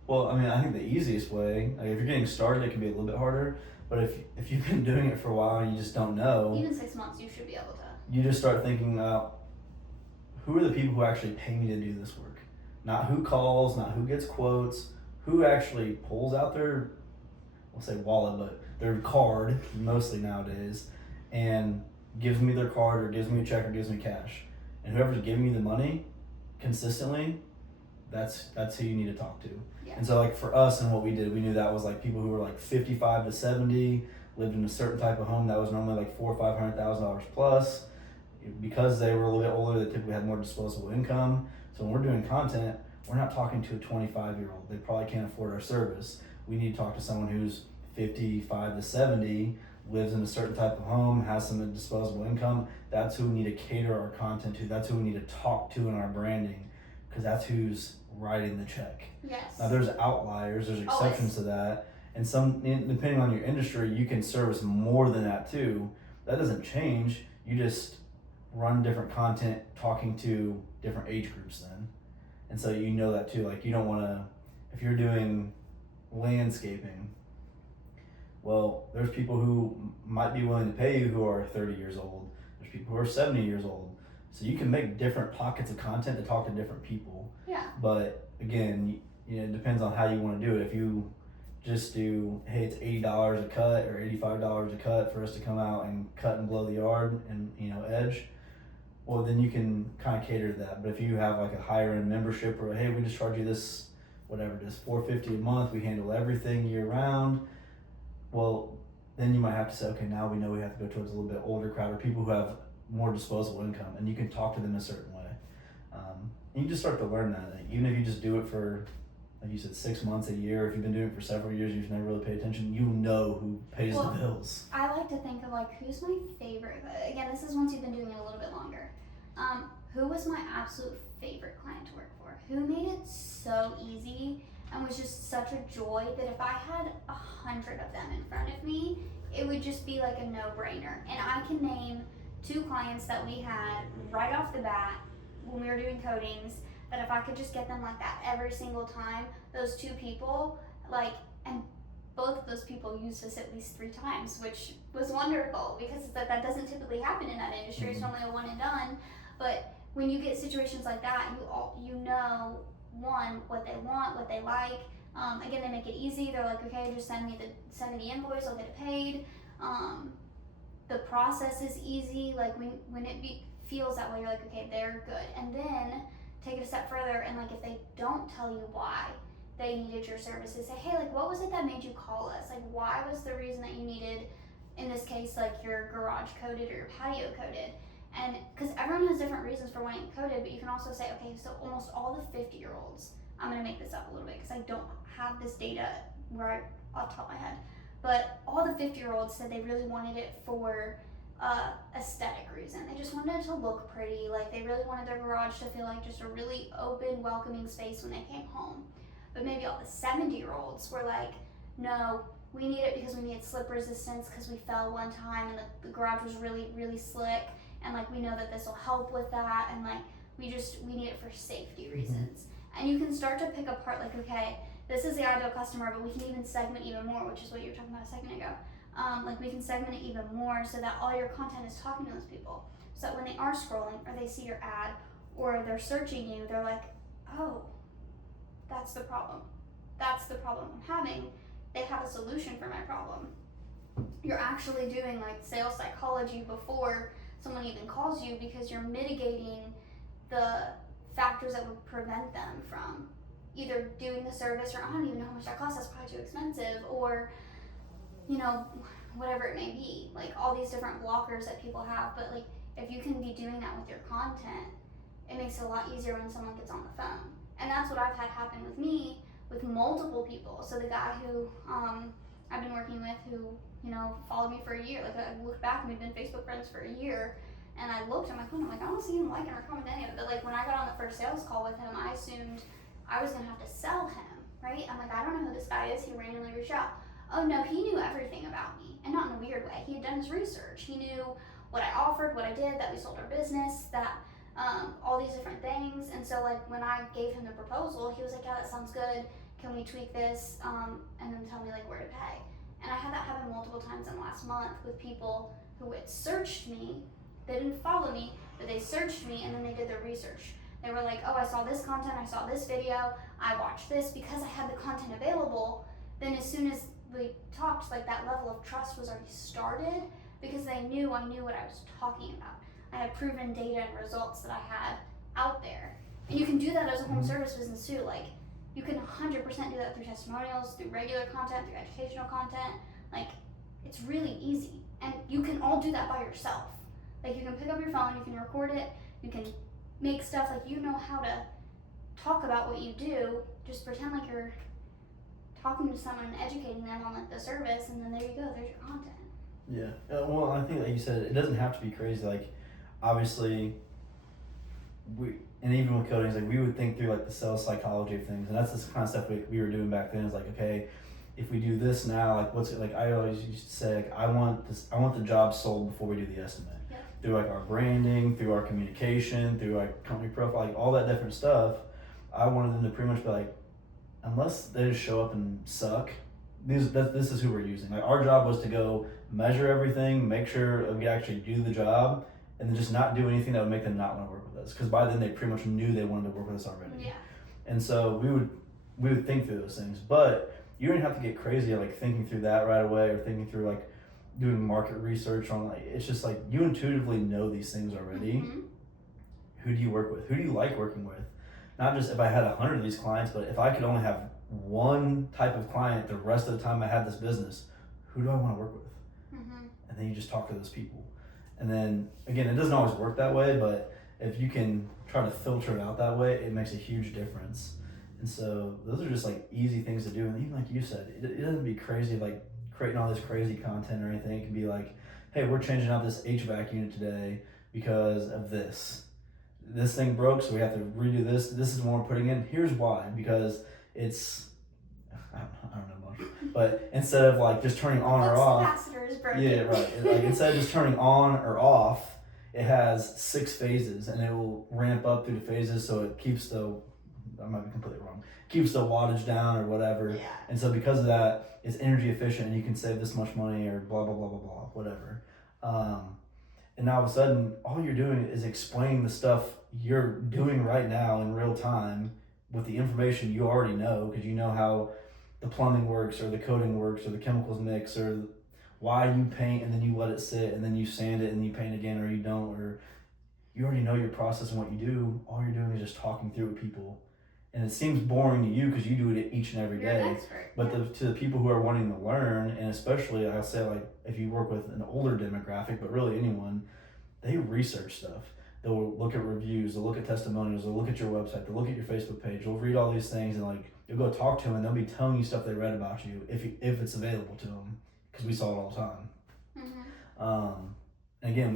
Well, I mean, I think the easiest way, like if you're getting started, it can be a little bit harder. But if you've been doing it for a while and you just don't know, even 6 months, you should be able to. You just start thinking, who are the people who actually pay me to do this work? Not who calls, not who gets quotes, who actually pulls out their, we'll say wallet, but their card, mostly nowadays, and gives me their card or gives me a check or gives me cash. And whoever's giving me the money consistently, that's who you need to talk to. Yeah. And so, like, for us and what we did, we knew that was like people who were like 55 to 70, lived in a certain type of home that was normally like $400,000 or $500,000 plus. Because they were a little bit older, they typically had more disposable income. So when we're doing content, we're not talking to a 25-year-old. They probably can't afford our service. We need to talk to someone who's 55 to 70, lives in a certain type of home, has some disposable income. That's who we need to cater our content to. That's who we need to talk to in our branding, because that's who's writing the check. Yes. Now there's outliers, there's exceptions to that, and some, depending on your industry, you can service more than that too. that doesn't change. You just run different content talking to different age groups then. And so you know that too. Like you don't want to, if you're doing landscaping, well, there's people who might be willing to pay you who are 30 years old. There's people who are 70 years old. So you can make different pockets of content to talk to different people. Yeah. But again, it depends on how you want to do it. If you just do, hey, it's $80 a cut or $85 a cut for us to come out and cut and blow the yard and edge, well then you can kind of cater to that. But if you have like a higher end membership or hey, we just charge you this, whatever it is, $450 a month, we handle everything year round, well then you might have to say, okay, now we know we have to go towards a little bit older crowd or people who have more disposable income, and you can talk to them a certain way. And you just start to learn that. Like, even if you just do it for, like you said, 6 months, a year, if you've been doing it for several years, you've never really paid attention, you know who pays the bills. I like to think of like, who's my favorite? Again, this is once you've been doing it a little bit longer. Who was my absolute favorite client to work for? Who made it so easy and was just such a joy that if I had 100 of them in front of me, it would just be like a no-brainer. And I can name 2 clients that we had right off the bat when we were doing coatings, that if I could just get them like that every single time, those 2 people, and both of those people used us at least 3 times, which was wonderful because that doesn't typically happen in that industry. It's normally a one and done. But when you get situations like that, you know, one, what they want, what they like. Again, they make it easy. They're like, okay, just send me the invoice, I'll get it paid. The process is easy. Like when it feels that way, you're like, okay, they're good. And then take it a step further, and like if they don't tell you why they needed your services, say, hey, like what was it that made you call us? Like why was the reason that you needed, in this case, like your garage coated or your patio coated? And because everyone has different reasons for wanting it coated, but you can also say, okay, so almost all the 50-year-olds, I'm going to make this up a little bit because I don't have this data off the top of my head, but all the 50-year-olds said they really wanted it for aesthetic reason. They just wanted it to look pretty. Like they really wanted their garage to feel like just a really open, welcoming space when they came home. But maybe all the 70-year-olds were like, no, we need it because we need slip resistance because we fell one time and the garage was really, really slick. And like we know that this will help with that, and like we need it for safety reasons. And you can start to pick apart like, okay, this is the ideal customer, but we can even segment even more, which is what you were talking about a second ago. Like we can segment it even more so that all your content is talking to those people. So that when they are scrolling or they see your ad or they're searching you, they're like, oh, that's the problem. That's the problem I'm having. They have a solution for my problem. You're actually doing like sales psychology before someone even calls you because you're mitigating the factors that would prevent them from either doing the service, or I don't even know how much that costs, that's probably too expensive, or whatever it may be, like all these different blockers that people have. But like if you can be doing that with your content, it makes it a lot easier when someone gets on the phone. And that's what I've had happen with me with multiple people. So the guy who I've been working with who followed me for a year. Like I looked back and we'd been Facebook friends for a year, and I looked at my phone, I'm like, I don't see him liking or commenting any of it. But like when I got on the first sales call with him, I assumed I was gonna have to sell him, right? I'm like, I don't know who this guy is. He randomly reached out. Oh no, he knew everything about me, and not in a weird way. He had done his research. He knew what I offered, what I did, that we sold our business, that all these different things. And so like when I gave him the proposal, he was like, yeah, that sounds good. Can we tweak this? And then tell me like where to pay. And I had that happen multiple times in the last month with people who had searched me. They didn't follow me, but they searched me and then they did their research. They were like, oh, I saw this content, I saw this video, I watched this because I had the content available. Then as soon as we talked, like that level of trust was already started because they knew I knew what I was talking about. I had proven data and results that I had out there. And you can do that as a home service business too. Like you can 100% do that through testimonials, through regular content, through educational content. Like it's really easy. And you can all do that by yourself. Like you can pick up your phone, you can record it, you can make stuff, like you know how to talk about what you do. Just pretend like you're talking to someone and educating them on like the service, and then there you go, there's your content. Yeah, well, I think like you said, it doesn't have to be crazy. Like obviously and even with coatings, like we would think through like the sales psychology of things, and that's the kind of stuff we were doing back then. Is like, okay, if we do this now, like what's it like? I always used to say like I want the job sold before we do the estimate. Yeah. Through like our branding, through our communication, through like company profile, like all that different stuff. I wanted them to pretty much be like, unless they just show up and suck, this is who we're using. Like our job was to go measure everything, make sure we actually do the job, and then just not do anything that would make them not want to work with us. Because by then they pretty much knew they wanted to work with us already. Yeah. And so we would think through those things, but you don't have to get crazy like thinking through that right away or thinking through like doing market research on like it's just like you intuitively know these things already. Mm-hmm. Who do you work with? Who do you like working with? Not just if I had 100 of these clients, but if I could only have one type of client the rest of the time I had this business, who do I want to work with? Mm-hmm. And then you just talk to those people. And then again, it doesn't always work that way, but if you can try to filter it out that way, it makes a huge difference. And so those are just like easy things to do. And even like you said, it doesn't be crazy like creating all this crazy content or anything. It can be like, hey, we're changing out this HVAC unit today because of this. This thing broke, so we have to redo this. This is the one we're putting in. Here's why. Because it's, I don't know much, but instead of like just turning on or off. Capacitor is broken. Yeah, right. Like instead of just turning on or off, it has 6 phases, and it will ramp up through the phases, so it keeps the, I might be completely wrong, keeps the wattage down or whatever. Yeah. And so because of that, it's energy efficient, and you can save this much money or blah blah blah blah blah whatever. And now all of a sudden, all you're doing is explaining the stuff you're doing right now in real time with the information you already know, because you know how the plumbing works or the coating works or the chemicals mix or why you paint and then you let it sit and then you sand it and you paint again or you don't, or you already know your process and what you do. All you're doing is just talking through with people. And it seems boring to you because you do it each and every day. You're an expert. But to the people who are wanting to learn, and especially I'll say like if you work with an older demographic, but really anyone, they research stuff. They'll look at reviews, they'll look at testimonials, they'll look at your website, they'll look at your Facebook page, they'll read all these things, and like you'll go talk to them and they'll be telling you stuff they read about you if it's available to them, because we saw it all the time. Mm-hmm. And again,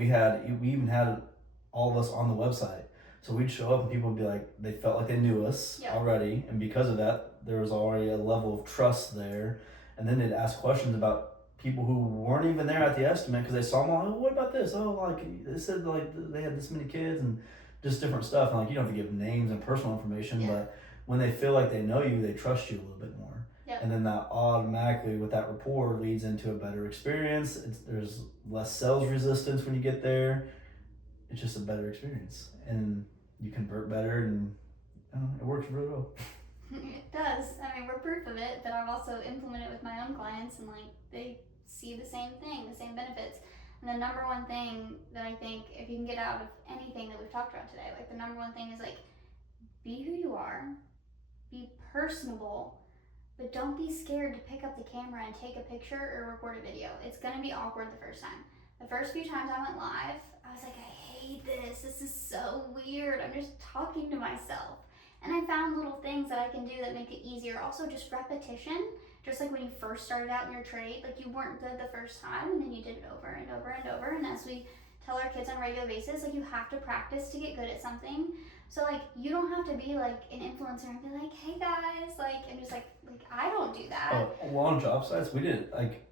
we even had all of us on the website. So we'd show up and people would be like, they felt like they knew us already. And because of that, there was already a level of trust there. And then they'd ask questions about people who weren't even there at the estimate because they saw them all, oh, what about this? Oh, like they said like they had this many kids and just different stuff. And like, you don't have to give names and personal information, but when they feel like they know you, they trust you a little bit more. Yep. And then that automatically with that rapport leads into a better experience. There's less sales resistance when you get there. It's just a better experience. And you convert better, and it works really well. It does. I mean, we're proof of it, but I've also implemented it with my own clients, and like they see the same thing, the same benefits. And the number one thing that I think, if you can get out of anything that we've talked about today, like the number one thing is like, be who you are, be personable, but don't be scared to pick up the camera and take a picture or record a video. It's gonna be awkward the first time. The first few times I went live, I was like, I hate this. This is so weird. I'm just talking to myself. And I found little things that I can do that make it easier. Also, just repetition. Just like when you first started out in your trade, like you weren't good the first time, and then you did it over and over and over. And as we tell our kids on a regular basis, like you have to practice to get good at something. So like you don't have to be like an influencer and be like, hey guys, like, and just like I don't do that. Oh, well, on job sites, we did like.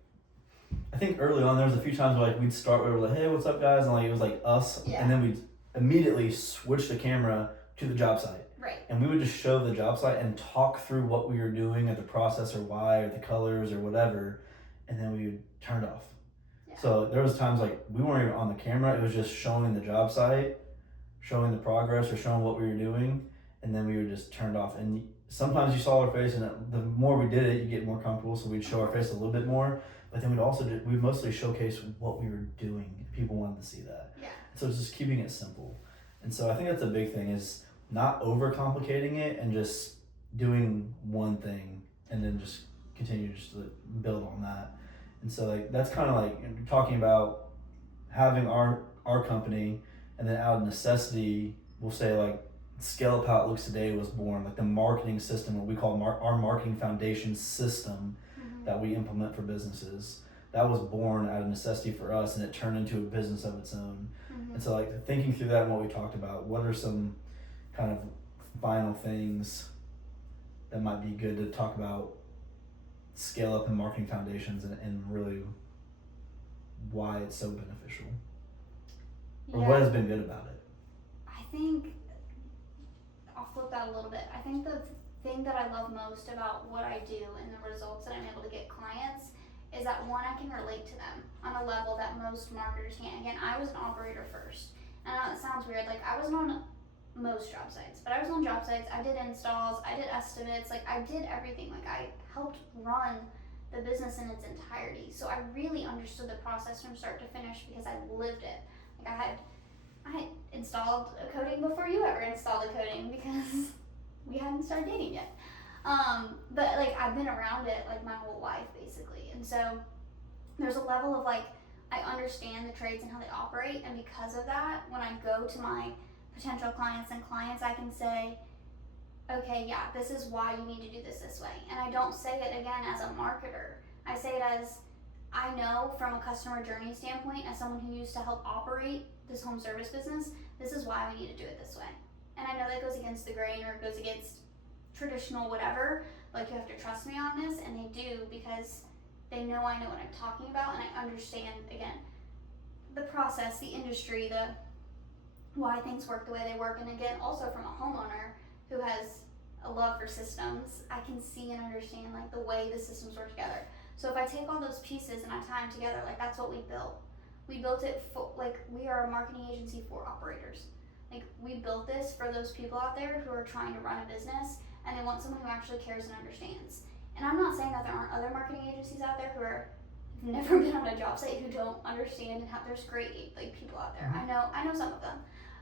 I think early on there was a few times where like we'd start where we were like, hey, what's up guys? And like it was like us, and then we'd immediately switch the camera to the job site. Right. And we would just show the job site and talk through what we were doing at the process or why or the colors or whatever, and then we would turn it off. Yeah. So there was times like we weren't even on the camera, it was just showing the job site, showing the progress or showing what we were doing, and then we would just turn it off. And sometimes you saw our face, and the more we did it, you get more comfortable, so we'd show our face a little bit more. But then we'd mostly showcase what we were doing. People wanted to see that. Yeah. So it's just keeping it simple. And so I think that's a big thing, is not overcomplicating it and just doing one thing and then just continue just to build on that. And so like that's kind of like talking about having our company, and then out of necessity, we'll say like ScaleUp how it looks today was born, like the marketing system, what we call our marketing foundation system that we implement for businesses. That was born out of necessity for us, and it turned into a business of its own. And so like thinking through that and what we talked about, what are some kind of final things that might be good to talk about scale up and marketing foundations and really why it's so beneficial, or what has been good about it. I think I'll flip that a little bit. I think the thing that I love most about what I do and the results that I'm able to get clients is that one, I can relate to them on a level that most marketers can't. Again, I was an operator first. And I know it sounds weird, like I wasn't on most job sites, but I was on job sites, I did installs, I did estimates, like I did everything. Like I helped run the business in its entirety. So I really understood the process from start to finish because I lived it. Like I had installed a coating before you ever installed a coating because we hadn't started dating yet. But like I've been around it like my whole life basically. And so there's a level of like, I understand the trades and how they operate. And because of that, when I go to my potential clients, I can say, okay, yeah, this is why you need to do this way. And I don't say it again as a marketer. I say it as, I know from a customer journey standpoint, as someone who used to help operate this home service business, this is why we need to do it this way. And I know that goes against the grain or it goes against traditional whatever, like you have to trust me on this, and they do because they know I know what I'm talking about and I understand, again, the process, the industry, the why things work the way they work. And again, also from a homeowner who has a love for systems, I can see and understand like the way the systems work together. So if I take all those pieces and I tie them together, like that's what we built. We built it for, like, we are a marketing agency for operators. Like we built this for those people out there who are trying to run a business and they want someone who actually cares and understands. And I'm not saying that there aren't other marketing agencies out there who've never been on a job site who don't understand and have, there's great like people out there. I know some of them.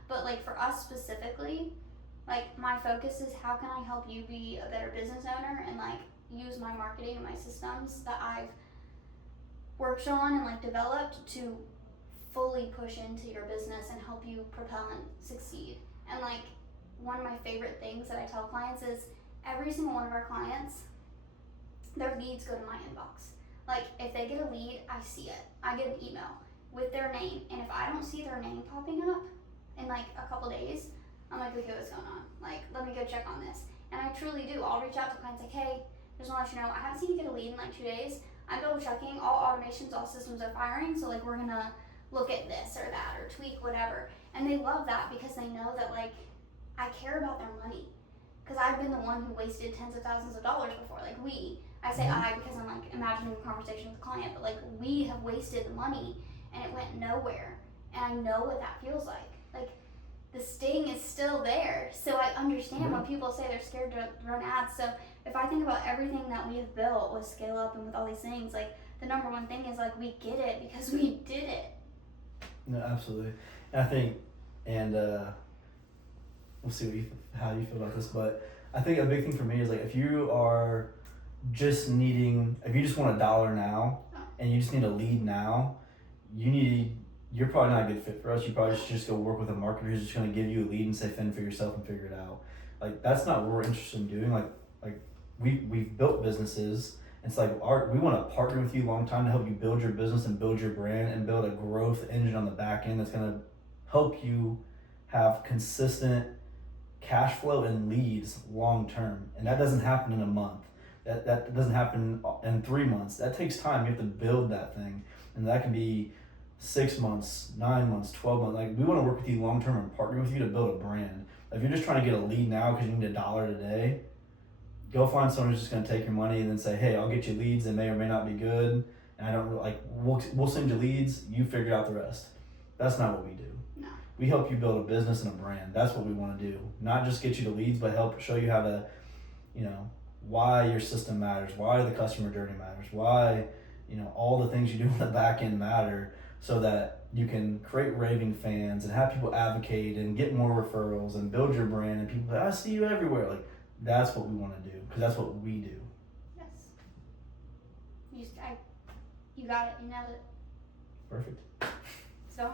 But like for us specifically, like my focus is how can I help you be a better business owner and like use my marketing and my systems that I've worked on and like developed to fully push into your business and help you propel and succeed. And like one of my favorite things that I tell clients is every single one of our clients, their leads go to my inbox. Like if they get a lead, I see it. I get an email with their name, and if I don't see their name popping up in like a couple days, I'm like, okay, what's going on? Like, let me go check on this. And I truly do. I'll reach out to clients like, hey, just want to let you know, I haven't seen you get a lead in like 2 days. I'm double checking all automations, all systems are firing, so like we're gonna look at this or that or tweak whatever. And they love that because they know that like I care about their money. Because I've been the one who wasted tens of thousands of dollars before. Like I say I because I'm like imagining a conversation with the client, but like we have wasted money and it went nowhere. And I know what that feels like. Like the sting is still there. So I understand when people say they're scared to run ads. So if I think about everything that we have built with ScaleUp and with all these things, like the number one thing is like we get it because we did it. No, absolutely. And I think, and we'll see how you feel about this, but I think a big thing for me is like if you are just if you just want $1 now and you just need a lead now, you're probably not a good fit for us. You probably should just go work with a marketer who's just going to give you a lead and say fend for yourself and figure it out. Like that's not what we're interested in doing. Like we've built businesses. It's like we want to partner with you a long time to help you build your business and build your brand and build a growth engine on the back end that's going to help you have consistent cash flow and leads long term. And that doesn't happen in a month. That doesn't happen in 3 months. That takes time. You have to build that thing. And that can be 6 months, 9 months, 12 months. Like we want to work with you long term and partner with you to build a brand. If you're just trying to get a lead now because you need $1 today, go find someone who's just going to take your money and then say, hey, I'll get you leads. They may or may not be good. And I don't like, we'll send you leads. You figure out the rest. That's not what we do. No. We help you build a business and a brand. That's what we want to do. Not just get you the leads, but help show you how to, why your system matters, why the customer journey matters, why, all the things you do on the back end matter so that you can create raving fans and have people advocate and get more referrals and build your brand and people say, I see you everywhere. Like, that's what we want to do because that's what we do. Yes. You got it. You nailed it. Perfect. So.